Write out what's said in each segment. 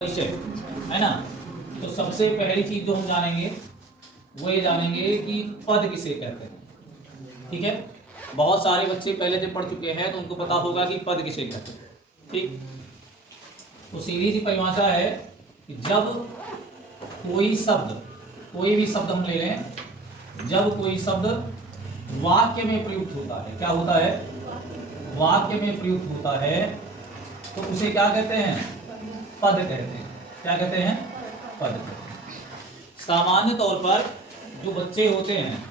परिचय है ना। तो सबसे पहली चीज जो हम जानेंगे वो ये जानेंगे कि पद किसे कहते हैं। ठीक है, बहुत सारे बच्चे पहले से पढ़ चुके हैं तो उनको पता होगा कि पद किसे कहते हैं। ठीक, तो सीधी सी परिभाषा है कि जब कोई शब्द, कोई भी शब्द हम ले लें, जब कोई शब्द वाक्य में प्रयुक्त होता है, क्या होता है, वाक्य में प्रयुक्त होता है, तो उसे क्या कहते हैं, पद कहते हैं। क्या कहते हैं, पद कहते हैं। सामान्य तौर पर जो बच्चे होते हैं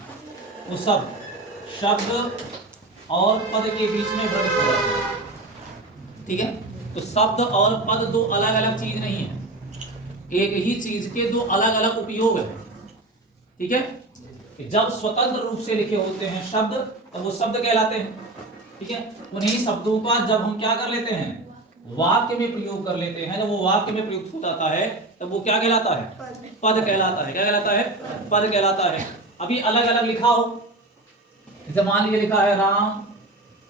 वो सब शब्द और पद के बीच में भ्रमित हो जाते हैं। ठीक है, तो शब्द और पद दो अलग अलग चीज नहीं है, एक ही चीज के दो अलग अलग उपयोग है। ठीक है, जब स्वतंत्र रूप से लिखे होते हैं शब्द तो वो शब्द कहलाते हैं। ठीक है, उन्हीं शब्दों का जब हम क्या कर लेते हैं, वाक्य में प्रयोग कर लेते हैं, जब वो वाक्य में प्रयुक्त हो जाता है तब वो क्या कहलाता है, पद कहलाता है। क्या कहलाता है, पद कहलाता है। अभी अलग अलग लिखा हो, जैसे मान लीजिए लिखा है राम,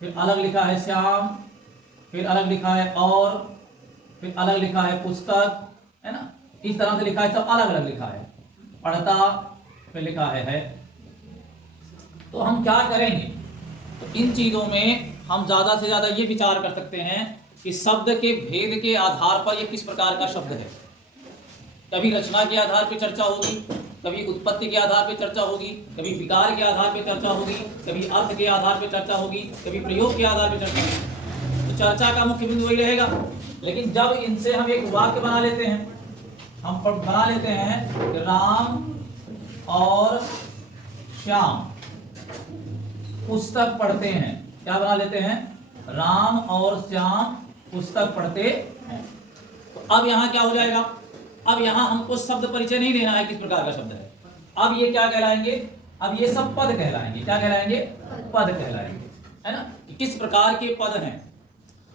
फिर अलग लिखा है श्याम, फिर अलग लिखा है और, फिर अलग लिखा है पुस्तक, है ना, इस तरह से लिखा है, सब अलग अलग लिखा है। पढ़ता फिर लिखा है। तो हम क्या करेंगे, तो इन चीजों में हम ज्यादा से ज्यादा ये विचार कर सकते हैं कि शब्द के भेद के आधार पर ये किस प्रकार का शब्द है। कभी रचना के आधार पर चर्चा होगी, कभी उत्पत्ति के आधार पर चर्चा होगी, कभी विकार के आधार पर चर्चा होगी, कभी अर्थ के आधार पर चर्चा होगी, कभी प्रयोग के आधार पर चर्चा होगी। तो चर्चा का मुख्य बिंदु वही रहेगा। लेकिन जब इनसे हम एक वाक्य बना लेते हैं, हम बना लेते हैं कि राम और श्याम पुस्तक पढ़ते हैं, क्या बना लेते हैं, राम और श्याम पुस्तक पढ़ते हैं। तो अब यहां क्या हो जाएगा, अब यहां हमको शब्द परिचय नहीं देना है किस प्रकार का शब्द है। अब ये क्या कहलाएंगे, अब ये सब पद कहलाएंगे। क्या कहलाएंगे, पद कहलाएंगे, है ना, कि किस प्रकार के पद हैं।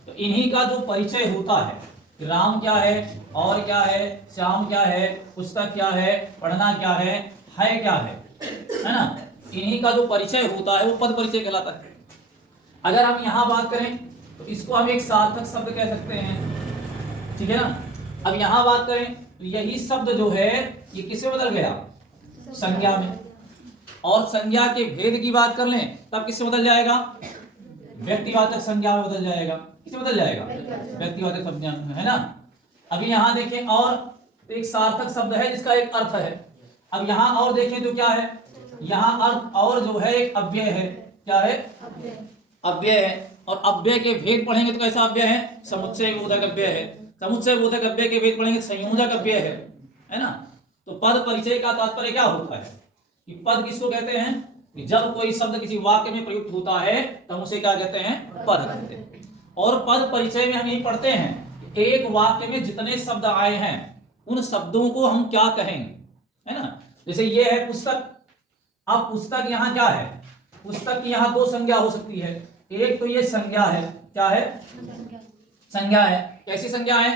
तो इन्हीं का जो परिचय होता है, राम क्या है और क्या है, श्याम क्या है, पुस्तक क्या है, पढ़ना क्या है क्या है ना, इन्हीं का जो परिचय होता है वो पद परिचय कहलाता है। अगर हम यहां बात करें तो इसको हम एक सार्थक शब्द कह सकते हैं। ठीक है ना, अब यहां बात करें तो यही शब्द जो है ये किसमें बदल गया, संज्ञा में। और संज्ञा के भेद की बात कर लें तब किससे बदल जाएगा, व्यक्तिवाचक संज्ञा में बदल जाएगा। किससे बदल जाएगा, व्यक्तिवाचक संज्ञा में, है ना। अभी यहां देखें और एक सार्थक शब्द है जिसका एक अर्थ है। अब यहां और देखें तो क्या है, यहां अर्थ और जो है एक अव्यय है। क्या है, अव्यय है। और अव्यय के भेद पढ़ेंगे तो कैसा अव्यय है, समुच्चय बोधक अव्यय है। समुच्चय बोधक अव्यय के भेद पढ़ेंगे संयोजक अव्यय है ना। तो पद परिचय का तात्पर्य क्या होता है कि पद किसको कहते हैं, कि जब कोई शब्द किसी वाक्य में प्रयुक्त होता है तब उसे क्या कहते हैं, पद कहते हैं। और पद परिचय में हम यही पढ़ते हैं कि एक वाक्य में जितने शब्द आए हैं उन शब्दों को हम क्या कहेंगे, है ना। जैसे ये है पुस्तक, अब पुस्तक यहाँ क्या है, पुस्तक की यहाँ दो संज्ञा हो सकती है। एक तो ये संज्ञा है, क्या है, संज्ञा है। कैसी संज्ञा है,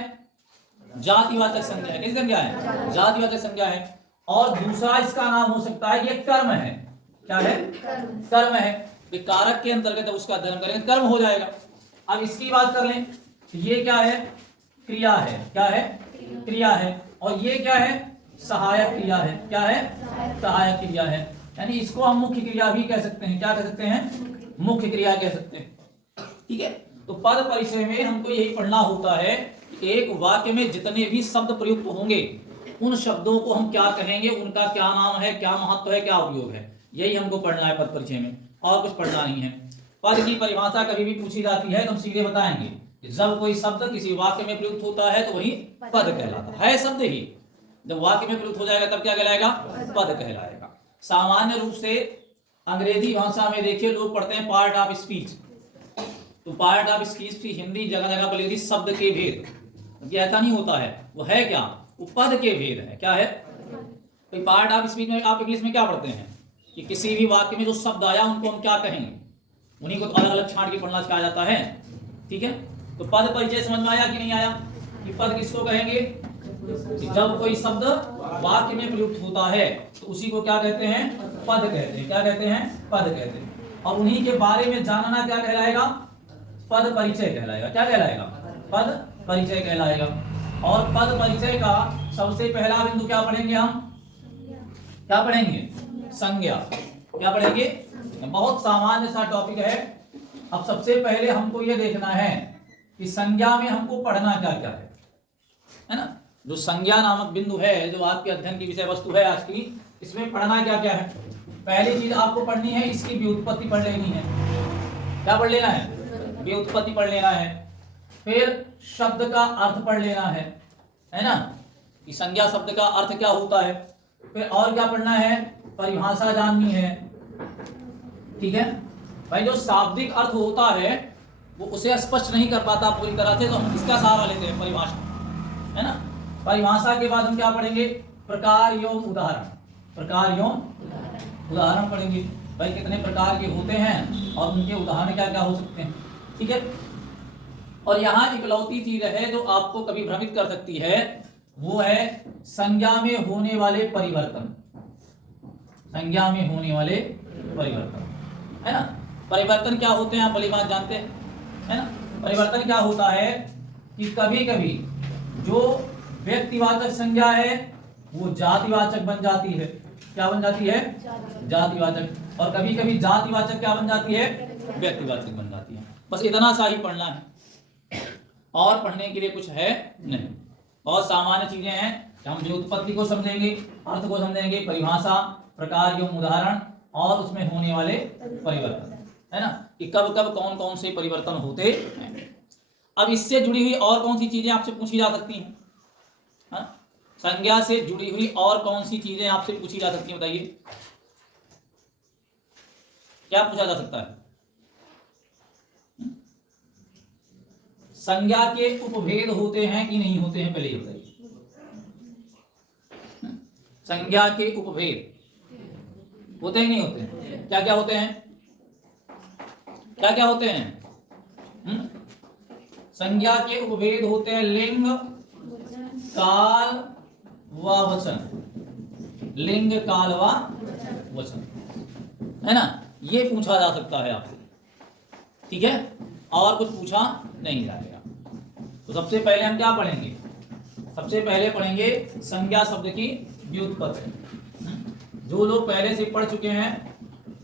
जातिवाचक संज्ञा है। कैसी संज्ञा है, जातिवाचक संज्ञा है। और दूसरा इसका नाम हो सकता है, ये कर्म है। क्या है, कर्म है। कारक के अंतर्गत उसका धर्म करेंगे कर्म हो जाएगा। अब इसकी बात कर लें तो ये क्या है, क्रिया है। क्या है, क्रिया है। और ये क्या है, सहायक क्रिया है। क्या है, सहायक क्रिया है। यानी इसको हम मुख्य क्रिया भी कह सकते हैं। क्या कह सकते हैं, मुख्य क्रिया कह सकते हैं। ठीक है, तो पद परिचय में हमको यही पढ़ना होता है कि एक वाक्य में जितने भी शब्द प्रयुक्त होंगे उन शब्दों को हम क्या कहेंगे, उनका क्या नाम है, क्या महत्व है, क्या उपयोग है, यही हमको पढ़ना है पद परिचय में, और कुछ पढ़ना नहीं है। पद की परिभाषा कभी भी पूछी जाती है तो हम सीधे बताएंगे कि जब कोई शब्द किसी वाक्य में प्रयुक्त होता है तो वही पद कहलाता है। शब्द ही जब वाक्य में प्रयुक्त हो जाएगा तब क्या कहलाएगा, पद कहलाएगा। सामान्य रूप से अंग्रेजी भाषा में देखिए लोग पढ़ते हैं पार्ट ऑफ स्पीच, तो पार्ट ऑफ स्पीच की हिंदी जगह जगह पर लिखी शब्द के भेद। ये ऐसा नहीं होता है, वो है क्या, वो पद के भेद है। क्या है, तो पार्ट ऑफ स्पीच में आप इंग्लिश में क्या पढ़ते हैं कि किसी भी वाक्य में जो शब्द आया उनको हम क्या कहेंगे, उन्हीं को तो अलग अलग छांट के पढ़ना सिखाया जाता है। ठीक है, तो पद परिचय समझ में आया कि नहीं आया, कि पद किसको कहेंगे, जब कोई शब्द वाक्य में प्रयुक्त होता है तो उसी को क्या कहते हैं, पद कहते हैं। क्या कहते हैं, पद कहते हैं। और उन्हीं के बारे में जानना क्या कहलाएगा, पद परिचय कहलाएगा। क्या कहलाएगा, पद परिचय कहलाएगा। और पद परिचय का सबसे पहला बिंदु क्या पढ़ेंगे हम? क्या पढ़ेंगे? संज्ञा। क्या पढ़ेंगे? बहुत सामान्य सा टॉपिक है। अब सबसे पहले हमको ये देखना है कि संज्ञा में हमको पढ़ना क्या क्या है ना? जो संज्ञा नामक बिंदु है, जो आपके अध्ययन की विषय वस्तु है आज की, इसमें पढ़ना क्या क्या है? पहली चीज आपको पढ़नी है, इसकी व्युत्पत्ति पढ़ लेनी है। क्या पढ़ लेना है? व्युत्पत्ति पढ़ लेना है। फिर शब्द का अर्थ पढ़ लेना है ना, कि संज्ञा शब्द का अर्थ क्या होता है। फिर और क्या पढ़ना है? परिभाषा जाननी है। ठीक है भाई, जो शाब्दिक अर्थ होता है वो उसे स्पष्ट नहीं कर पाता पूरी तरह से, तो हम इसका सहारा लेते हैं, परिभाषा, है ना। परिभाषा के बाद हम क्या पढ़ेंगे? प्रकार एवं उदाहरण। प्रकार एवं उदाहरण पढ़ेंगे भाई, कितने प्रकार के होते हैं और उनके उदाहरण क्या क्या हो सकते हैं। ठीक है, और यहाँ इकलौती चीज है जो आपको कभी भ्रमित कर सकती है, वो है संज्ञा में होने वाले परिवर्तन। संज्ञा में होने वाले परिवर्तन, है ना। परिवर्तन क्या होते हैं आप भली बात जानते हैं, है ना। परिवर्तन क्या होता है कि कभी कभी जो व्यक्तिवाचक संज्ञा है वो जातिवाचक बन जाती है। क्या बन जाती है? जातिवाचक। और कभी कभी जातिवाचक क्या बन जाती है? व्यक्तिवाचक बन जाती है। बस इतना सा ही पढ़ना है, और पढ़ने के लिए कुछ है नहीं। बहुत सामान्य चीजें हैं, हम व्युत्पत्ति को समझेंगे, अर्थ को समझेंगे, परिभाषा, प्रकार एवं उदाहरण, और उसमें होने वाले परिवर्तन, है ना, कि कब कब कौन कौन से परिवर्तन होते हैं। अब इससे जुड़ी हुई और कौन सी चीजें आपसे पूछी जा सकती हैं? हाँ? संज्ञा से जुड़ी हुई और कौन सी चीजें आपसे पूछी जा सकती हैं, बताइए। क्या पूछा जा सकता है? संज्ञा के उपभेद होते हैं कि नहीं होते हैं, पहले ये बताइए। संज्ञा के उपभेद होते हैं नहीं होते हैं? क्या क्या होते हैं? क्या क्या होते हैं? संज्ञा के उपभेद होते हैं लिंग, काल व वचन। लिंग, काल व वचन, है ना। ये पूछा जा सकता है आपसे, ठीक है, और कुछ पूछा नहीं जाएगा। तो सबसे पहले हम क्या पढ़ेंगे? सबसे पहले पढ़ेंगे संज्ञा शब्द की व्युत्पत्ति। जो लोग पहले से पढ़ चुके हैं,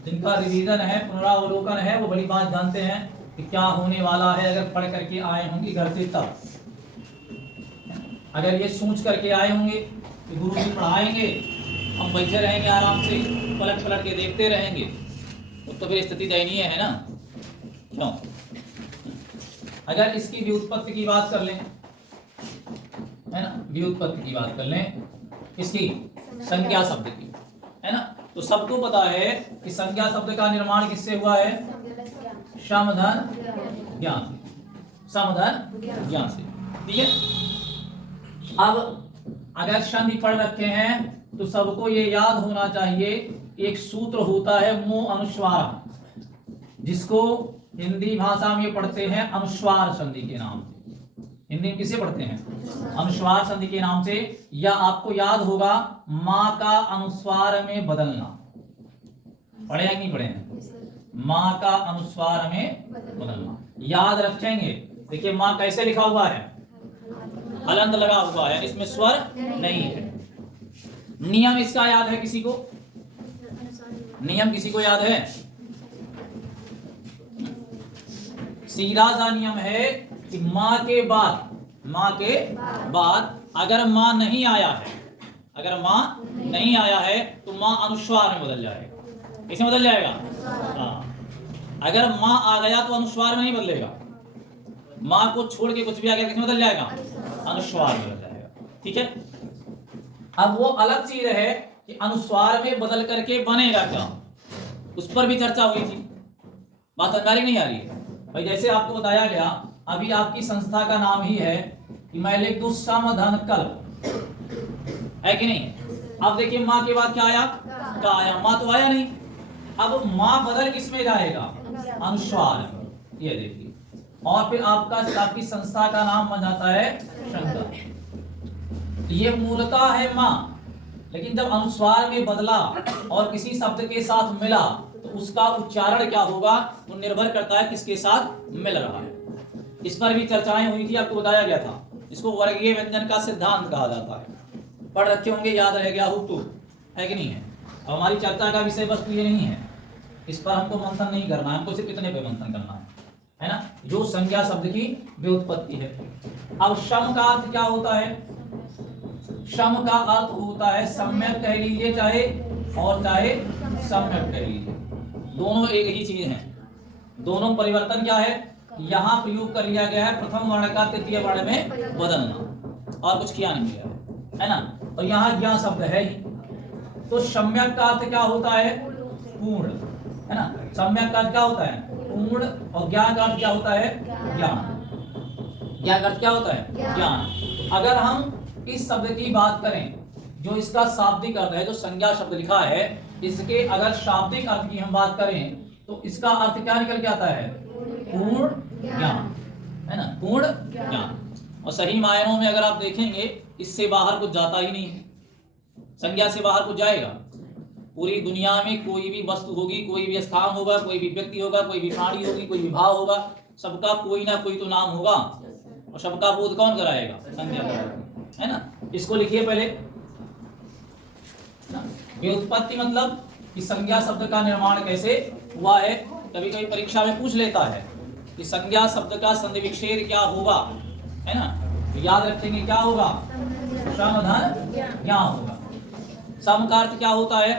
जिनका रिवीजन है, पुनरावलोकन है, वो बड़ी बात जानते हैं कि क्या होने वाला है। अगर पढ़ करके आए होंगे घर से, तब अगर ये सोच करके आए होंगे कि गुरु जी पढ़ाएंगे, हम बैठे रहेंगे आराम से, पलट पलट के देखते रहेंगे, तो फिर स्थिति दयनीय है ना। क्यों? अगर इसकी व्युत्पत्ति की बात कर लें, है ना, व्युत्पत्ति की बात कर लें, इसकी संज्ञा शब्द की, है ना, तो सबको पता है कि संज्ञा शब्द का निर्माण किससे हुआ है? सम धन ज्ञान से। सम धन ज्ञान से, ठीक है। अब अगर संधि पढ़ रखे हैं तो सबको ये याद होना चाहिए, एक सूत्र होता है मोह अनुस्वार, जिसको हिंदी भाषा में पढ़ते हैं अनुस्वार संधि के नाम से। हिंदी में किसे पढ़ते हैं? अनुस्वार संधि के नाम से। या आपको याद होगा माँ का अनुस्वार में बदलना, पढ़े हैं कि नहीं पढ़े हैं? माँ का अनुस्वार में बदलना याद रखेंगे। देखिए माँ कैसे लिखा हुआ है? हलंत लगा हुआ है, इसमें स्वर नहीं है। नियम इसका याद है किसी को? नियम किसी को याद है? सीधा सा नियम है कि माँ के बाद अगर माँ नहीं आया है, अगर माँ नहीं आया है तो माँ अनुस्वार में बदल जाएगा। किसमें बदल जाएगा? हाँ, अगर माँ आ गया तो अनुस्वार में नहीं बदलेगा। माँ को छोड़ के कुछ भी आ गया, किसमें बदल जाएगा? अनुस्वार में बदल जाएगा, ठीक है। अब वो अलग चीज है कि अनुस्वार में बदल करके बनेगा क्या, उस पर भी चर्चा हुई थी। बात अंगारी नहीं आ रही है भाई। जैसे आपको बताया गया, अभी आपकी संस्था का नाम ही है कि मैं लिख दूं सम धन कल्प, है कि नहीं? अब देखिए माँ के बाद क्या आया? का आया। माँ तो आया नहीं। अब माँ बदल किसमें जाएगा? अनुस्वार। ये देखिए, और फिर आपकी संस्था का नाम बन जाता है शंकर। ये मूलतः है माँ, लेकिन जब अनुस्वार में बदला और किसी शब्द के साथ मिला तो उसका उच्चारण क्या होगा वो निर्भर करता है किसके साथ मिल रहा है। इस पर भी चर्चाएं हुई थी, आपको बताया गया था। इसको वर्गीय व्यंजन का सिद्धांत कहा जाता है। पढ़ रखे होंगे, याद रह गया हो तो, है कि नहीं है। अब हमारी चर्चा का विषय वस्तु ये नहीं है, इस पर हमको मंथन नहीं करना है, हमको सिर्फ इतने पे मंथन करना है ना, जो संज्ञा शब्द की व्युत्पत्ति है। अब शम का अर्थ क्या होता है? शम का अर्थ होता है सम्यक कह लीजिए चाहे, और चाहे सम्यक कह लीजिए, दोनों एक ही चीज है। दोनों परिवर्तन क्या है? यहाँ प्रयोग कर लिया गया है प्रथम वर्ण का तृतीय वर्ण में बदलना, और कुछ किया नहीं गया है ना। और यहाँ ज्ञान शब्द है ही, तो सम्यक का अर्थ क्या होता है? पूर्ण, है ना। सम्यक का अर्थ क्या होता है? पूर्ण। और ज्ञान का अर्थ क्या होता है? ज्ञान। ज्ञान का अर्थ क्या होता है? ज्ञान। अगर हम इस शब्द की बात करें, जो इसका शाब्दिक अर्थ है, जो संज्ञा शब्द लिखा है, इसके अगर शाब्दिक अर्थ की हम बात करें तो इसका अर्थ क्या निकल के आता है? पूर्ण ज्ञान, है ना, पूर्ण ज्ञान। और सही मायनों में अगर आप देखेंगे, इससे बाहर कुछ जाता ही नहीं है, संज्ञा से बाहर कुछ जाएगा। पूरी दुनिया में कोई भी वस्तु होगी, कोई भी स्थान होगा, कोई भी व्यक्ति होगा, कोई भी प्राणी होगी, कोई भी भाव होगा, सबका कोई ना कोई तो नाम होगा, और सबका बोध कौन कराएगा? संज्ञा कराएगा, है ना। इसको लिखिए पहले। व्युत्पत्ति मतलब कि संज्ञा शब्द का निर्माण कैसे हुआ है। कभी कभी परीक्षा में पूछ लेता है कि संज्ञा शब्द का संधि विच्छेद क्या होगा, है ना। तो याद रखेंगे क्या होगा? सम धन ज्ञान होगा। सम का अर्थ क्या होता है?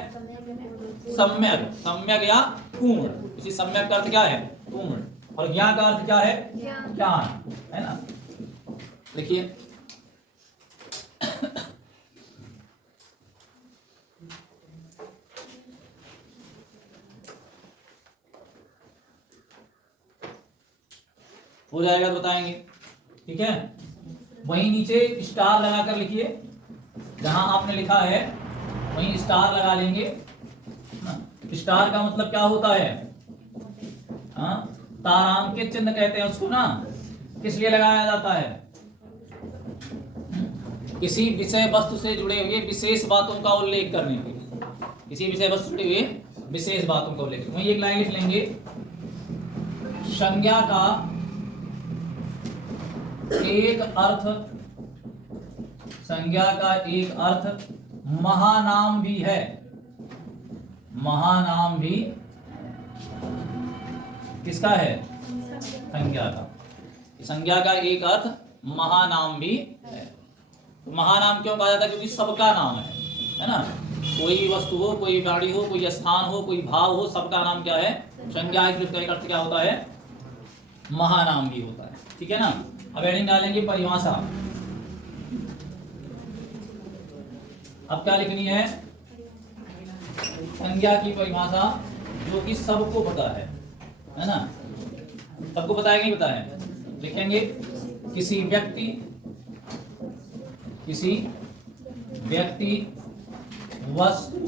सम्यक, सम्यक या पूर्ण। इसी सम्यक का अर्थ क्या है? पूर्ण। और ज्ञान का अर्थ क्या है? ज्ञान, है ना। देखिए हो जाएगा तो बताएंगे, ठीक है। वहीं नीचे स्टार लगाकर लिखिए, जहां आपने लिखा है वहीं स्टार लगा लेंगे। स्टार का मतलब क्या होता है? तारांकित चिन्ह कहते हैं उसको ना। किस लिए लगाया जाता है? किसी विषय वस्तु से जुड़े हुए विशेष बातों का उल्लेख करने के लिए, किसी विषय वस्तु से जुड़े हुए विशेष बातों का उल्लेख। वहीं एक लाइन लिख लेंगे, संज्ञा का एक अर्थ, संज्ञा का एक अर्थ महानाम भी है। महानाम भी किसका है? संज्ञा का। संज्ञा का एक अर्थ महानाम भी है। तो महानाम क्यों कहा जाता है? क्योंकि सबका नाम है ना। कोई भी वस्तु हो, कोई प्राणी हो, कोई स्थान हो, कोई भाव हो, सबका नाम क्या है? संज्ञा। इसका एक अर्थ क्या होता है? महानाम भी होता है, ठीक है ना। अब हेडिंग डालेंगे परिभाषा। अब क्या लिखनी है? संज्ञा की परिभाषा, जो कि सबको पता है ना। सबको पता है कि नहीं पता है? लिखेंगे, किसी व्यक्ति वस्तु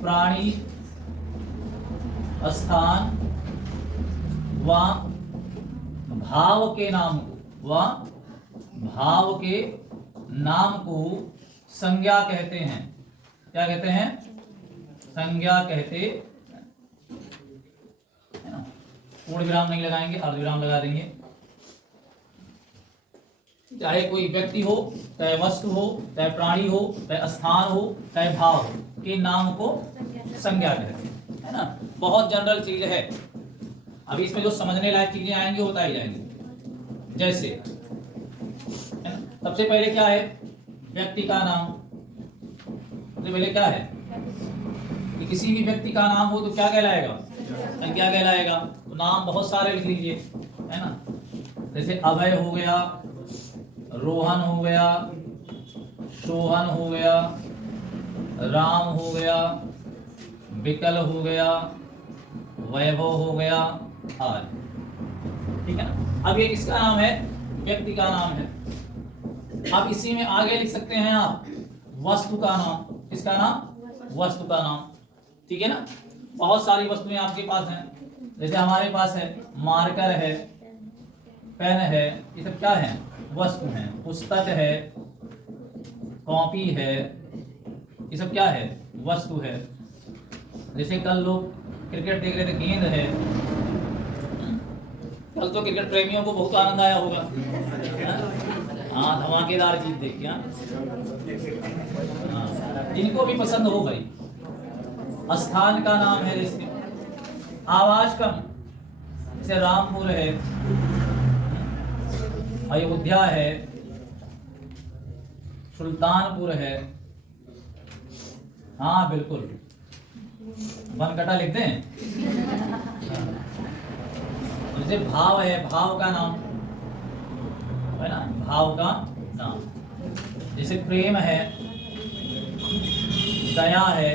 प्राणी स्थान व भाव के नाम को संज्ञा कहते हैं। क्या कहते हैं? संज्ञा कहते हैं, है ना। पूर्ण विराम नहीं लगाएंगे, अर्धविराम लगा देंगे। चाहे कोई व्यक्ति हो, चाहे वस्तु हो, चाहे प्राणी हो, चाहे स्थान हो, चाहे भाव हो, के नाम को संज्ञा कहते हैं, है ना। बहुत जनरल चीज है। अभी इसमें जो समझने लायक चीजें आएंगी होता ही जाएंगी। जैसे, है ना, सबसे पहले क्या है? व्यक्ति का नाम। सबसे पहले क्या है? कि किसी भी व्यक्ति का नाम हो तो क्या कहलाएगा? संज्ञा कहलाएगा। तो नाम बहुत सारे लिख लीजिए, है ना। जैसे अभय हो गया, रोहन हो गया, सोहन हो गया, राम हो गया, विकल हो गया, वैभव हो गया आदि, ठीक है ना। अब ये किसका नाम है? व्यक्ति का नाम है। अब इसी में आगे लिख सकते हैं आप वस्तु का नाम। किसका नाम? वस्तु का नाम, ठीक है ना। बहुत सारी वस्तुएं आपके पास हैं। जैसे हमारे पास है मार्कर है, पेन है, ये सब क्या है? वस्तु है। पुस्तक है, कॉपी है, ये सब क्या है? वस्तु है। जैसे कल लोग क्रिकेट देख रहे थे, गेंद है। कल तो क्रिकेट प्रेमियों को बहुत आनंद आया होगा। हाँ, धमाकेदार चीज देखिए। हाँ, इनको भी पसंद हो भाई। स्थान का नाम है जैसे आवाज कम, जैसे रामपुर है, अयोध्या है, सुल्तानपुर है। हाँ बिल्कुल, बनकटा लिखते हैं। जैसे भाव है, भाव का नाम है ना, भाव का नाम। जैसे प्रेम है, दया है,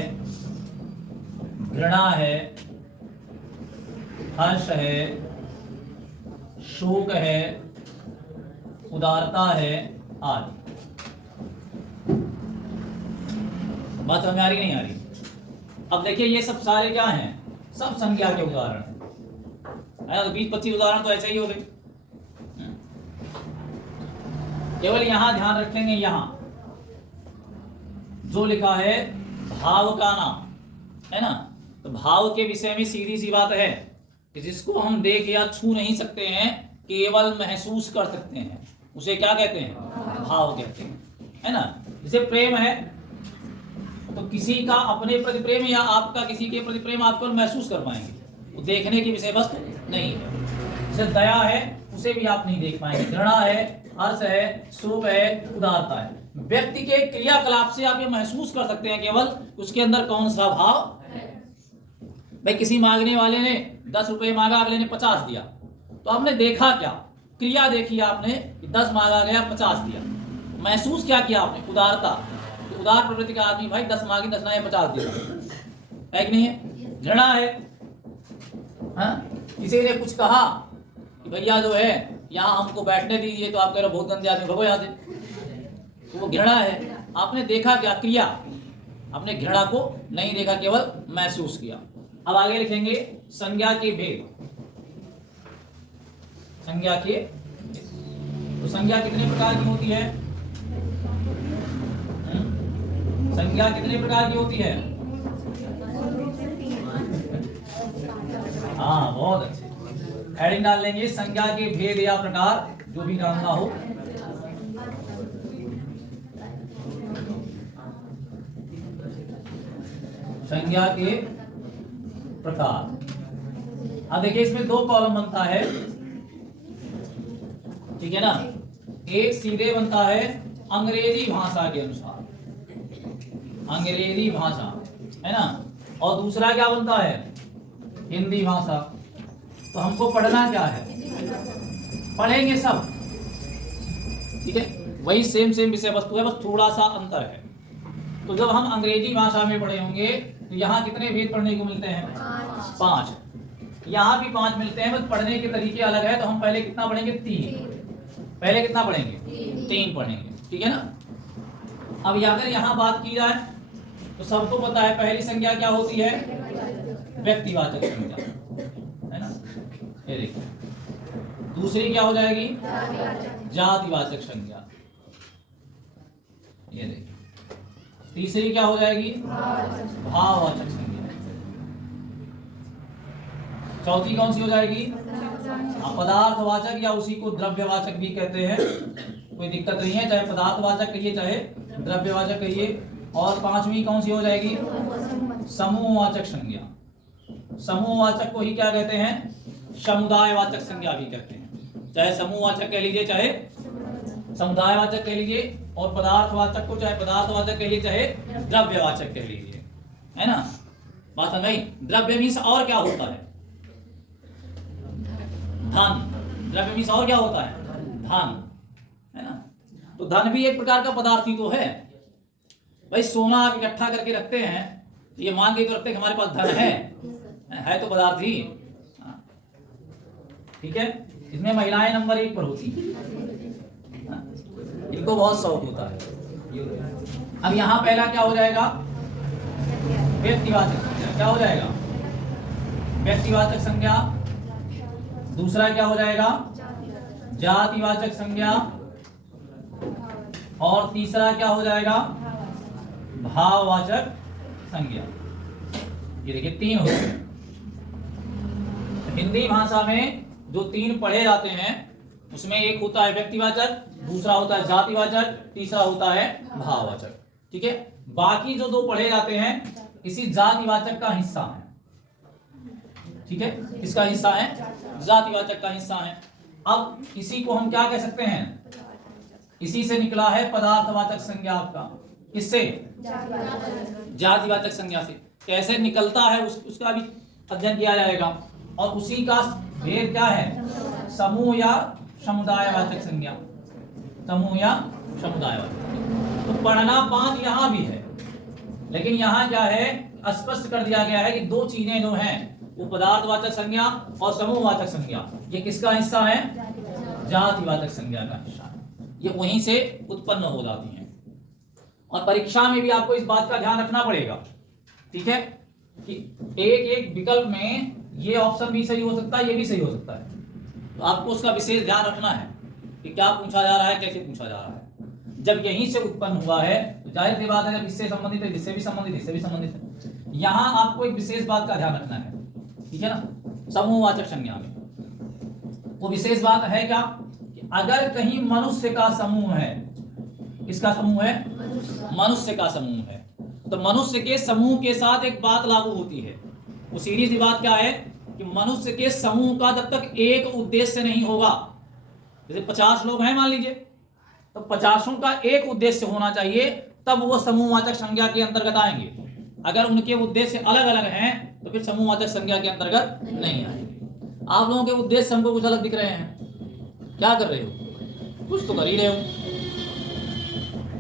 घृणा है, हर्ष है, शोक है, उदारता है आदि। बात समझ आ रही नहीं आ रही? अब देखिए ये सब सारे क्या हैं, सब संज्ञा के उदाहरण हैं। 20-25 उदाहरण तो ऐसे ही हो गए। केवल यहां ध्यान रखेंगे, यहां जो लिखा है भाव का नाम है ना, तो भाव के विषय में सीधी सी बात है कि जिसको हम देख या छू नहीं सकते हैं, केवल महसूस कर सकते हैं, उसे क्या कहते हैं? भाव कहते हैं, है ना। जैसे प्रेम है तो किसी का अपने प्रति प्रेम या आपका किसी के प्रति प्रेम आप केवल महसूस कर पाएंगे, वो देखने की विषय वस्तु नहीं है। जैसे दया है, उसे भी आप नहीं देख पाएंगे। घृणा है, हर्ष है, शोक है, उदारता है। व्यक्ति के क्रियाकलाप से आप ये महसूस कर सकते हैं केवल उसके अंदर कौन सा भाव है। भाई किसी मांगने वाले ने 10 रुपए मांगा, अगले ने 50 दिया, तो आपने देखा क्या? क्रिया देखी आपने, 10 मांगा गया, 50 दिया। महसूस क्या किया आपने? उदारता। तो उदार प्रवृत्ति का आदमी भाई 10 मांगी, 10 ना 50 दिया, है कि नहीं है? घृणा है, हाँ, किसी ने कुछ कहा कि भैया जो है यहाँ हमको बैठने दीजिए, तो आप कह रहे हो बहुत गंदे आदमी, भगो यहाँ से, तो वो घृणा है। आपने देखा क्या? क्रिया। आपने घृणा को नहीं देखा, केवल महसूस किया। अब आगे लिखेंगे संज्ञा के भेद। संज्ञा के, तो संज्ञा कितने प्रकार की होती है? संज्ञा कितने प्रकार की होती है? हाँ बहुत अच्छे, हेडिंग डाल लेंगे संज्ञा के भेद या प्रकार, जो भी डालना हो। संज्ञा के प्रकार। अब देखिए इसमें 2 कॉलम बनता है, ठीक है ना। एक सीधे बनता है अंग्रेजी भाषा के अनुसार, अंग्रेजी भाषा है ना, और दूसरा क्या बनता है? हिंदी भाषा। तो हमको पढ़ना क्या है? पढ़ेंगे सब, ठीक है, वही सेम विषय वस्तु है, बस थोड़ा सा अंतर है। तो जब हम अंग्रेजी भाषा में पढ़े होंगे तो यहाँ कितने भेद पढ़ने को मिलते हैं? 5। यहाँ भी 5 मिलते हैं, बस पढ़ने के तरीके अलग है। तो हम पहले कितना पढ़ेंगे? 3। पहले कितना पढ़ेंगे? 3 पढ़ेंगे, ठीक है ना। अब अगर यहाँ बात की जाए तो सबको पता है पहली संज्ञा क्या होती है? व्यक्तिवाचक संज्ञा, है ना। ये देखिए, दूसरी क्या हो जाएगी? जातिवाचक संज्ञा। ये देखिए, तीसरी क्या हो जाएगी? भाववाचक संज्ञा। चौथी कौन सी हो जाएगी? पदार्थवाचक, या उसी को द्रव्यवाचक भी कहते हैं, कोई दिक्कत नहीं है, चाहे पदार्थवाचक कहिए चाहे द्रव्यवाचक कहिए। और 5वीं कौन सी हो जाएगी? समूहवाचक संज्ञा। समूहवाचक को ही क्या कहते हैं? समुदायवाचक संज्ञा भी कहते हैं। चाहे समूहवाचक कह लीजिए, चाहे समुदायवाचक कह लीजिए, और पदार्थवाचक को चाहे पदार्थवाचक कह लीजिए, चाहे द्रव्यवाचक कह लीजिए, है ना। बात समझ? द्रव्य मीन्स और क्या होता है? धन। द्रव्य मीन्स और क्या होता है? धन, है ना। तो धन भी एक प्रकार का पदार्थ ही तो है भाई। सोना आप इकट्ठा करके रखते हैं, ये मान के तो रखते हैं कि हमारे पास धन है तो पदार्थ ही, ठीक है। इसमें महिलाएं नंबर 1 पर होती हैं, इनको बहुत शौक होता है। अब यहाँ पहला क्या हो जाएगा? व्यक्तिवाचक संज्ञा। क्या हो जाएगा? व्यक्तिवाचक संज्ञा। दूसरा क्या हो जाएगा? जातिवाचक संज्ञा। और तीसरा क्या हो जाएगा? भाववाचक संज्ञा। ये देखिए 3 हो गए। हिंदी भाषा में जो 3 पढ़े जाते हैं उसमें एक होता है व्यक्तिवाचक, दूसरा होता है जातिवाचक, तीसरा होता है भाववाचक। ठीक है, बाकी जो दो पढ़े जाते हैं इसी जातिवाचक का हिस्सा है। ठीक है, किसका हिस्सा है? जातिवाचक का हिस्सा है। अब इसी को हम क्या कह सकते हैं? इसी से निकला है पदार्थवाचक संज्ञा आपका। किससे? जातिवाचक संज्ञा से। कैसे निकलता है उसका भी अध्ययन किया जाएगा। और उसी का भेद क्या है? समूह या समुदायवाचक संज्ञा। समूह या समुदायवाचक। तो पढ़ना पांच यहां भी है, लेकिन यहां क्या है, स्पष्ट कर दिया गया है कि दो चीजें जो हैं वो पदार्थवाचक संज्ञा और समूहवाचक संज्ञा, ये किसका हिस्सा है? जातिवाचक संज्ञा का हिस्सा है। ये वहीं से उत्पन्न हो जाती हैं। और परीक्षा में भी आपको इस बात का ध्यान रखना पड़ेगा, ठीक है, कि एक एक विकल्प में ये ऑप्शन भी सही हो सकता है, ये भी सही हो सकता है। तो आपको उसका विशेष ध्यान रखना है कि क्या पूछा जा रहा है, कैसे पूछा जा रहा है। जब यहीं से उत्पन्न हुआ है तो जाहिर सी बात है, जब इससे संबंधित है, जिससे भी संबंधित, इससे भी संबंधित है। यहां आपको एक विशेष बात का ध्यान रखना है, ठीक है ना। समूहवाचक संज्ञा में वो विशेष बात है क्या, कि अगर कहीं मनुष्य का समूह है, किसका समूह है? मनुष्य का समूह है, तो मनुष्य के समूह के साथ एक बात लागू होती है। वो सीधी सी बात क्या है कि मनुष्य के समूह का जब तक एक उद्देश्य नहीं होगा, जैसे 50 लोग हैं मान लीजिए, तो 50 का एक उद्देश्य होना चाहिए, तब वो समूहवाचक संज्ञा के अंतर्गत आएंगे। अगर उनके उद्देश्य अलग अलग हैं तो फिर समूहवाचक संज्ञा के अंतर्गत नहीं आएंगे। आप लोगों के उद्देश्य हमको कुछ अलग दिख रहे हैं, क्या कर रहे हो? कुछ तो कर ही रहे हो,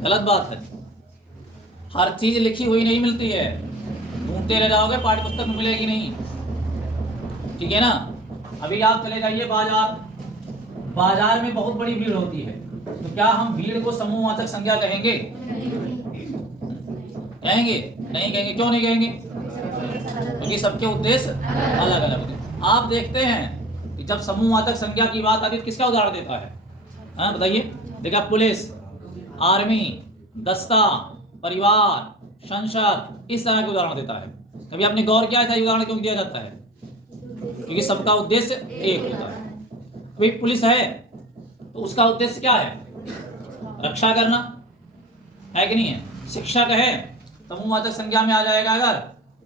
गलत बात है। हर चीज लिखी हुई नहीं मिलती है, ढूंढते रह जाओगे पाठ्य पुस्तक में मिलेगी नहीं, ठीक है ना। अभी आप चले जाइए बाजार, बाजार में बहुत बड़ी भीड़ होती है, तो क्या हम भीड़ को समूहवाचक संज्ञा कहेंगे? कहेंगे? नहीं कहेंगे। क्यों नहीं कहेंगे? क्योंकि सबके उद्देश्य अलग अलग होते हैं। आप देखते हैं कि जब समूहवाचक संज्ञा की बात आती है, किसका उदाहरण देता है? हाँ बताइए। देखा, पुलिस, आर्मी, दस्ता, परिवार, संसद, इस तरह के उदाहरण देता है। कभी आपने गौर किया है उदाहरण क्यों दिया जाता है? क्योंकि सबका उद्देश्य एक होता है। कोई पुलिस है तो उसका उद्देश्य क्या है? रक्षा करना है कि नहीं है? शिक्षक है, समूहवाचक संज्ञा में आ जाएगा अगर,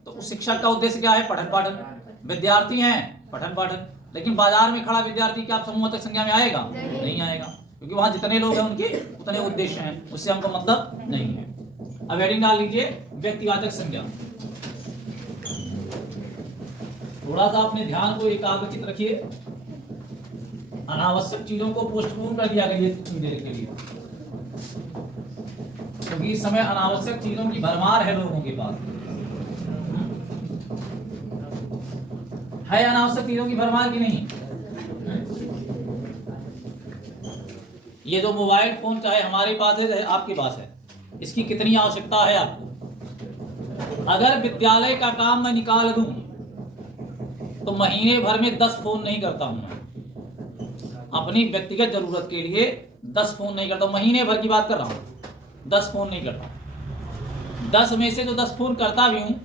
तो उस शिक्षक का उद्देश्य क्या है? पठन पाठन। विद्यार्थी हैं, पठन पाठन। लेकिन बाजार में खड़ा विद्यार्थी क्या समूहवाचक संज्ञा में आएगा? नहीं आएगा, क्योंकि वहां जितने लोग हैं उनके उतने उद्देश्य हैं, उससे हमको मतलब नहीं है। अब हेडिंग डाल लीजिए व्यक्तिवाचक संज्ञा। थोड़ा सा अपने ध्यान को एकाग्रचित रखिए, अनावश्यक चीजों को पोस्टपोन कर दिया करिए कुछ देर के लिए, क्योंकि इस समय अनावश्यक चीजों की भरमार है लोगों के पास। है अनावश्यक चीजों की भरमार की नहीं? ये जो मोबाइल फोन चाहे हमारे पास है चाहे आपके पास है, इसकी कितनी आवश्यकता है आपको? अगर विद्यालय का काम मैं निकाल दूं तो महीने भर में 10 फोन नहीं करता हूं मैं। अपनी व्यक्तिगत जरूरत के लिए 10 फोन नहीं करता हूं, महीने भर की बात कर रहा हूं। 10 फोन नहीं करता। 10 में से जो 10 फोन करता भी हूं,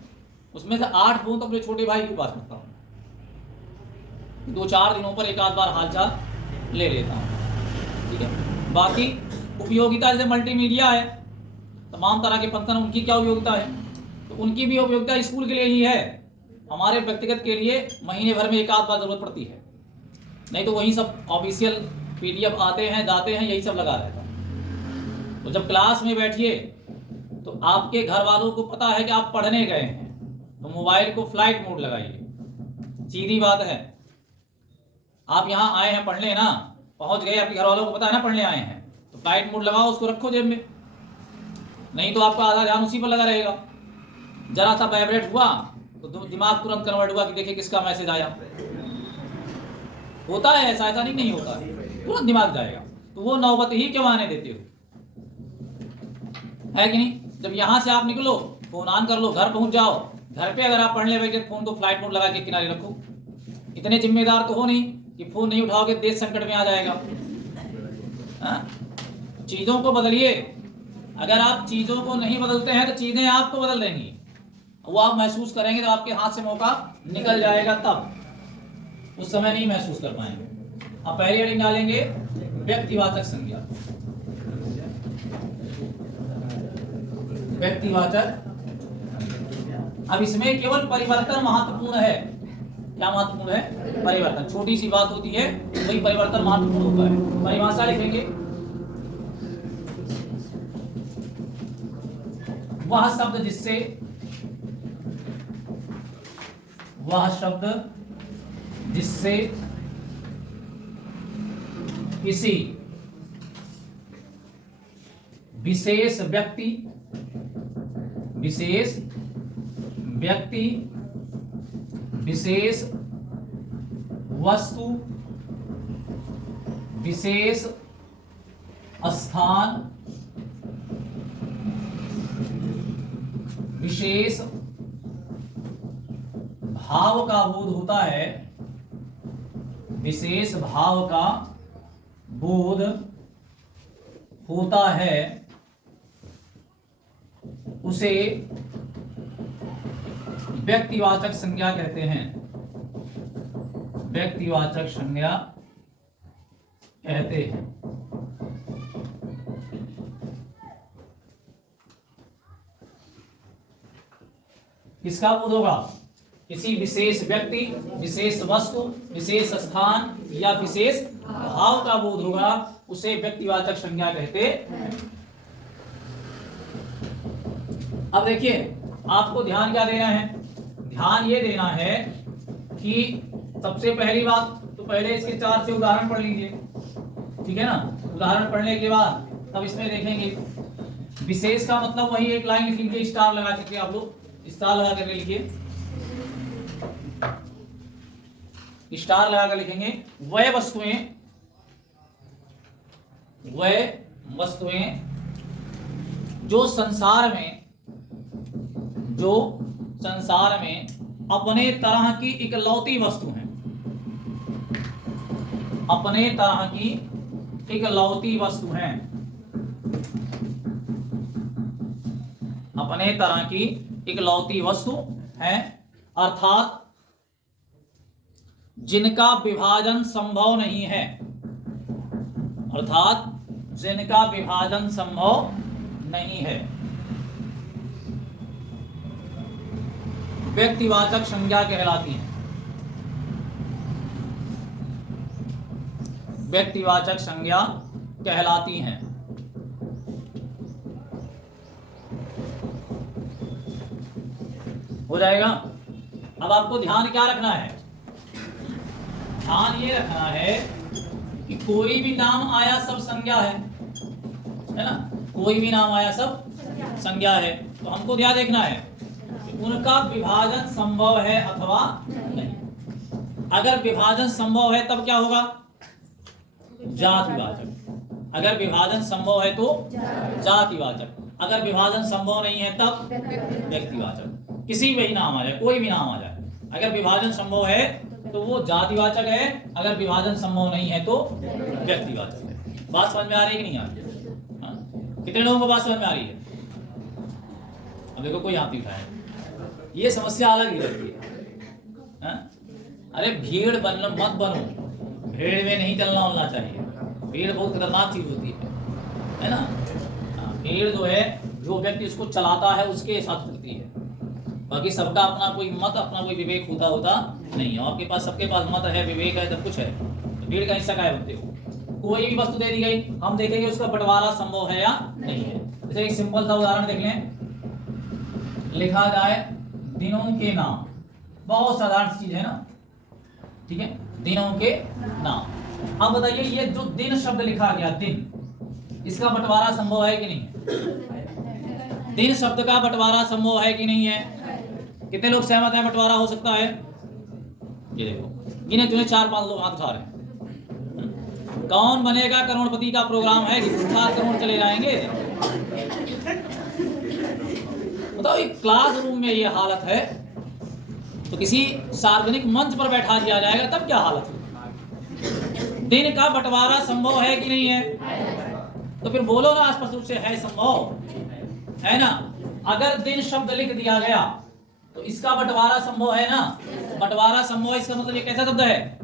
उसमें से 8 फोन तो अपने छोटे भाई के पास करता हूं। 2-4 दिनों पर एक आध बार हालचाल ले लेता हूं, ठीक है। बाकी उपयोगिता जैसे मल्टीमीडिया है, तमाम तरह के फंक्शन, उनकी क्या उपयोगिता है? तो उनकी भी उपयोगिता स्कूल के लिए ही है। हमारे व्यक्तिगत के लिए महीने भर में एक आध बार जरूरत पड़ती है, नहीं तो वही सब ऑफिशियल PDF आते हैं जाते हैं, यही सब लगा रहता है। तो जब क्लास में बैठिए तो आपके घर वालों को पता है कि आप पढ़ने गए हैं, तो मोबाइल को फ्लाइट मोड लगाइए। सीधी बात है, आप यहाँ आए हैं पढ़ने ना, पहुंच गए, आपके घर वालों को पता है ना पढ़ने आए हैं, तो फ्लाइट मोड लगाओ, उसको रखो जेब में, नहीं तो आपका आधा ध्यान उसी पर लगा रहेगा। जरा सा वाइब्रेट हुआ तो दिमाग तुरंत कन्वर्ट हुआ कि देखिए किसका मैसेज आया। होता है ऐसा, ऐसा नहीं होता है, तुरंत दिमाग जाएगा। तो वो नौबत ही क्यों आने देते हो, है कि नहीं? जब यहां से आप निकलो, फोन ऑन कर लो, घर पहुंच जाओ, घर पे अगर आप पढ़ने बैठे फोन को फ्लाइट मोड लगा के किनारे रखो। इतने जिम्मेदार तो हो नहीं कि फोन नहीं उठाओगे देश संकट में आ जाएगा। चीजों को बदलिए। अगर आप चीजों को नहीं बदलते हैं तो चीजें आपको बदल देंगी, वो आप महसूस करेंगे जब आपके हाथ से मौका निकल जाएगा, तब उस समय नहीं महसूस कर पाएंगे। अब पहली हेडिंग डालेंगे व्यक्तिवाचक संज्ञा। व्यक्तिवाचक, अब इसमें केवल परिवर्तन महत्वपूर्ण है। क्या महत्वपूर्ण है? परिवर्तन। छोटी सी बात होती है, वही परिवर्तन महत्वपूर्ण होता है। परिभाषा लिखेंगे, वह शब्द जिससे किसी विशेष व्यक्ति, विशेष वस्तु, विशेष स्थान, विशेष भाव का बोध होता है, विशेष भाव का बोध होता है, उसे व्यक्तिवाचक संज्ञा कहते हैं। व्यक्तिवाचक संज्ञा कहते हैं। किसका बोध होगा? किसी विशेष व्यक्ति, विशेष वस्तु, विशेष स्थान या विशेष भाव का बोध होगा, उसे व्यक्तिवाचक संज्ञा कहते हैं। अब देखिए, आपको ध्यान क्या देना है? ध्यान ये देना है कि सबसे पहली बात तो पहले इसके 4 से उदाहरण पढ़ लीजिए, ठीक है ना। उदाहरण पढ़ने के बाद तब इसमें देखेंगे। विशेष का मतलब वही एक लाइन लिख लीजिए, स्टार लगा करके, आप लोग स्टार लगा करके लिखिए, स्टार लगा कर लिखेंगे। वह वस्तुएं जो संसार में अपने तरह की इकलौती वस्तु हैं, अपने तरह की इकलौती वस्तु हैं, अपने तरह की इकलौती वस्तु हैं, अर्थात जिनका विभाजन संभव नहीं है, अर्थात जिनका विभाजन संभव नहीं है, व्यक्तिवाचक संज्ञा कहलाती है। व्यक्तिवाचक संज्ञा कहलाती हैं। हो जाएगा। अब आपको ध्यान क्या रखना है? ध्यान ये रखना है कि कोई भी नाम आया सब संज्ञा है ना। कोई भी नाम आया सब संज्ञा है, तो हमको क्या देखना है? उनका विभाजन संभव है अथवा नहीं। अगर विभाजन संभव है तब क्या होगा? जातिवाचक। अगर विभाजन संभव है तो जातिवाचक, अगर विभाजन संभव नहीं है तब व्यक्तिवाचक। किसी भी नाम आ जाए, कोई भी नाम आ जाए, अगर विभाजन संभव है तो वो जातिवाचक है, अगर विभाजन संभव नहीं है तो व्यक्तिवाचक है। बात समझ में आ रही है कि नहीं आ रही? कितने लोगों को बात समझ में आ रही है? अब देखो, कोई हाथ नहीं उठाए। ये समस्या अलग ही रहती है। अरे मत बनो, भीड़ में नहीं चलना चाहिए। भीड़ बहुत खतरनाक चीज होती है ना। भीड़ जो है, जो व्यक्ति उसको चलाता है उसके साथ होती है, बाकी सबका अपना कोई मत, अपना कोई विवेक होता नहीं है। आपके पास, सबके पास मत है, विवेक है, सब कुछ है, तो भीड़ का हिस्सा क्या बनते हो? कोई भी वस्तु दे दी गई, हम देखेंगे उसका बंटवारा संभव है या नहीं है। जैसे एक सिंपल सा उदाहरण देख लें, लिखा जाए दिनों के नाम, बहुत साधारण चीज है ना, ठीक है, दिनों के नाम। अब बताइए, ये जो दिन शब्द लिखा गया, दिन, इसका बंटवारा संभव है कि नहीं? दिन शब्द का बंटवारा संभव है कि नहीं है? कितने लोग सहमत हैं बंटवारा हो सकता है? ये देखो, गिने चुने 4-5 लोग हाथ उठा रहे हैं। कौन बनेगा करोड़पति का प्रोग्राम है कि 7 करोड़ चले जाएंगे? बताओ, एक क्लासरूम में ये हालत है तो किसी सार्वजनिक मंच पर बैठा दिया जाएगा तब क्या हालत है? दिन का बंटवारा संभव है कि नहीं है? तो फिर बोलो ना, स्पष्ट रूप से है संभव, है ना। अगर दिन शब्द लिख दिया गया तो इसका बंटवारा संभव है ना, बंटवारा संभव है, इसका मतलब ये कैसा शब्द है,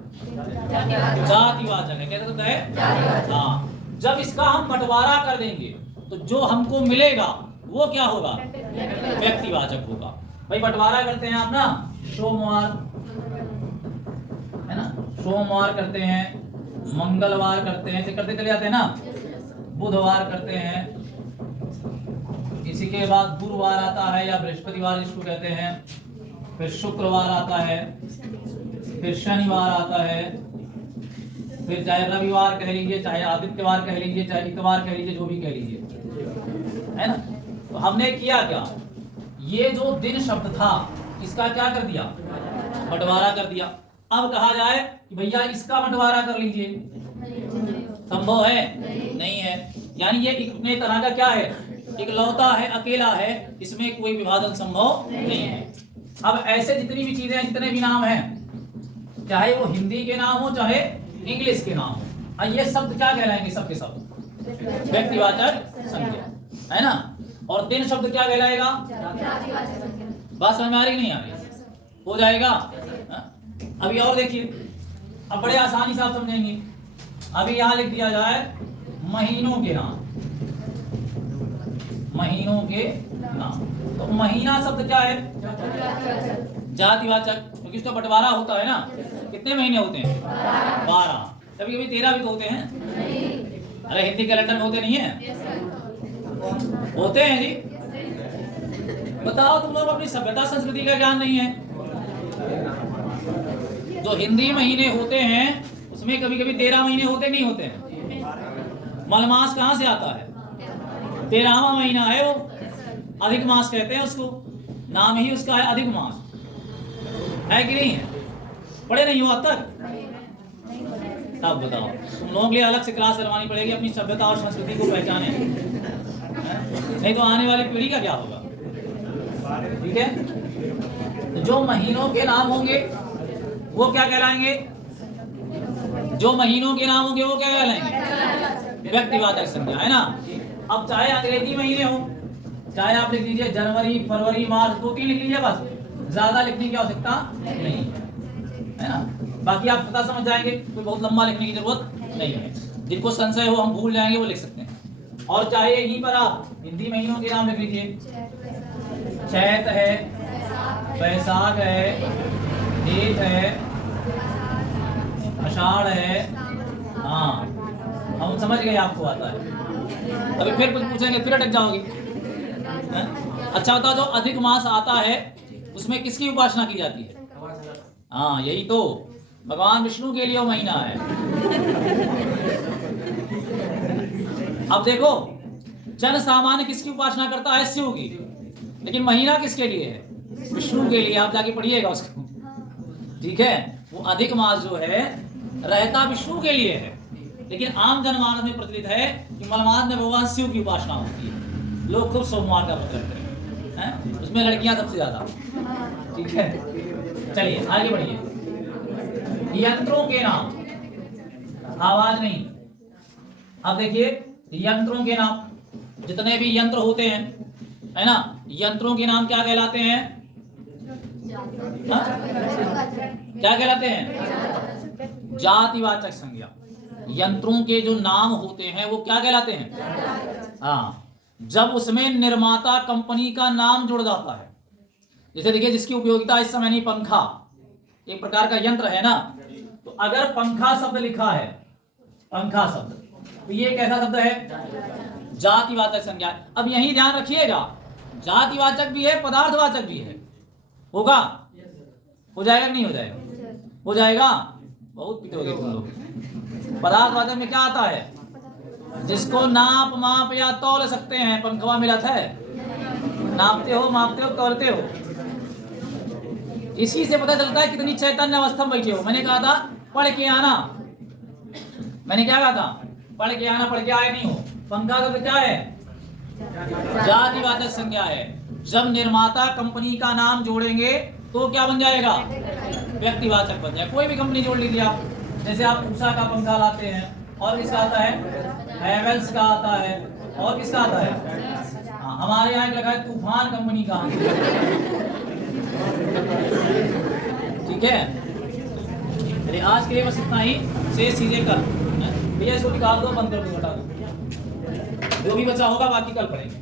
जातिवाचक है। कैसा शब्द है, हाँ। जब इसका हम बंटवारा कर देंगे तो जो हमको मिलेगा वो क्या होगा, व्यक्तिवाचक होगा। भाई बंटवारा करते हैं आप ना, सोमवार है ना, सोमवार करते हैं, मंगलवार करते हैं, ऐसे करते चले जाते हैं ना, बुधवार करते हैं, इसी के बाद गुरुवार आता है या बृहस्पतिवार जिसको कहते हैं, फिर शुक्रवार आता है, फिर शनिवार आता है, फिर चाहे रविवार कह लीजिए, चाहे आदित्यवार कह लीजिए, चाहे इतवार कह लीजिए, जो भी कह लीजिए, है ना। तो हमने किया क्या, ये जो दिन शब्द था इसका क्या कर दिया, बंटवारा कर दिया। अब कहा जाए कि भैया इसका बंटवारा कर लीजिए, संभव है, नहीं है। यानी ये अपने तरह का क्या है, इकलौता है, अकेला है, इसमें कोई विभाजन संभव नहीं है। अब ऐसे जितनी भी चीजें हैं, जितने भी नाम हैं, चाहे वो हिंदी के नाम हो चाहे इंग्लिश के नाम हो, ये शब्द क्या कहलाएंगे, सबके सब व्यक्तिवाचक संज्ञा, है ना। और दिन शब्द क्या कहलाएगा, बात समझ में आ रही नहीं आ रही, हो जाएगा। अभी और देखिए, अब बड़े आसानी से आप समझेंगे। अभी यहां लिख दिया जाए महीनों के नाम, महीनों के नाम, तो महीना शब्द क्या है, जातिवाचक, क्योंकि इसका बंटवारा होता है ना। कितने महीने होते हैं, 12। कभी कभी 13 भी तो होते हैं। अरे हिंदी कैलेंडर में होते नहीं है, होते हैं जी। बताओ तुम लोग अपनी सभ्यता संस्कृति का ज्ञान नहीं है। जो हिंदी महीने होते हैं उसमें कभी कभी 13 महीने होते नहीं होते हैं। मलमास कहाँ से आता है, 13वां महीना है वो, अधिक मास कहते हैं उसको, नाम ही उसका है अधिक मास, है कि नहीं है, पढ़े नहीं हो अब तक। तब बताओ, तुम लोगों के लिए अलग से क्लास करवानी पड़ेगी, अपनी सभ्यता और संस्कृति को पहचाने, नहीं तो आने वाली पीढ़ी का क्या होगा। ठीक है, तो जो महीनों के नाम होंगे वो क्या कहलाएंगे, जो महीनों के नाम होंगे वो क्या कहलाएंगे, व्यक्तिवाचक संज्ञा, है ना। अब चाहे अंग्रेजी महीने हो, चाहे आप लिख लीजिए जनवरी, फरवरी, मार्च, 2-3 लिख लीजिए बस, ज्यादा लिखने की आवश्यकता नहीं है ना। बाकी आप पता समझ जाएंगे, कोई बहुत लंबा लिखने की जरूरत नहीं है। जिनको संशय हो, हम भूल जाएंगे, वो लिख सकते हैं। और चाहे यहीं पर आप हिंदी महीनों के नाम लिख लीजिए, चैत है, बैसाख है, जेठ है, आषाढ़ है, हाँ हम समझ गए आपको आता है। अभी फिर कुछ पूछेंगे फिर अटक जाओगे। अच्छा बताओ, जो अधिक मास आता है उसमें किसकी उपासना की जाती है, हाँ यही तो, भगवान विष्णु के लिए वो महीना है। अब देखो, जन सामान्य किसकी उपासना करता है, शिव की, लेकिन महीना किसके लिए है, विष्णु के लिए। आप जाके पढ़िएगा उसको, ठीक है। वो अधिक मास जो है रहता विष्णु के लिए है, लेकिन आम जनमानस में प्रचलित है कि मलमास में भगवान शिव की उपासना होती है। लोग खूब सोमवार का व्रत करते हैं, उसमें लड़कियां सबसे ज्यादा, ठीक है। चलिए आगे बढ़िए। यंत्रों के नाम, आवाज नहीं। अब देखिए यंत्रों के नाम, जितने भी यंत्र होते हैं, है ना, यंत्रों के नाम क्या कहलाते हैं, क्या कहलाते हैं, जातिवाचक संज्ञा। यंत्रों के जो नाम होते हैं वो क्या कहलाते हैं, हाँ, जब उसमें निर्माता कंपनी का नाम जुड़ जाता है। जैसे देखिए, जिसकी उपयोगिता इस समय नहीं, पंखा एक प्रकार का यंत्र है ना, तो अगर पंखा शब्द लिखा है, पंखा शब्द, तो ये कैसा शब्द है, जातिवाचक संज्ञा। अब यही ध्यान रखिएगा, जातिवाचक भी है, पदार्थवाचक भी है, होगा, हो जाएगा कि नहीं हो जाएगा, हो जाएगा। बहुत पिटोगे तुम लोग। पदार्थवाचक में क्या आता है, जिसको नाप माप या तौल सकते हैं, पंखवा मिलत है, नापते हो, मापते हो, तौलते हो। इसी से पता चलता है कितनी चैतन्य अवस्था में बैठे हो। मैंने कहा था पढ़ के आना, मैंने क्या कहा था, पढ़ के आना, पढ़ के आए नहीं हो। पंखा का क्या है, जातिवाचक संज्ञा है। जब निर्माता कंपनी का नाम जोड़ेंगे तो क्या बन जाएगा, व्यक्तिवाचक बन जाएगा। कोई भी कंपनी जोड़ लीजिए आप, जैसे आप उषा का पंखा लाते हैं, और किसका आता है, हैवेल्स का आता है, और किसका आता है, हमारे यहाँ लगा है तूफान कंपनी का, ठीक है, अरे आज के लिए बस इतना ही, शेष चीजें कल। भैया इसको निकाल दो, बंद कर दो, हटा दो, जो भी बचा होगा बाकी कल पढ़ेंगे।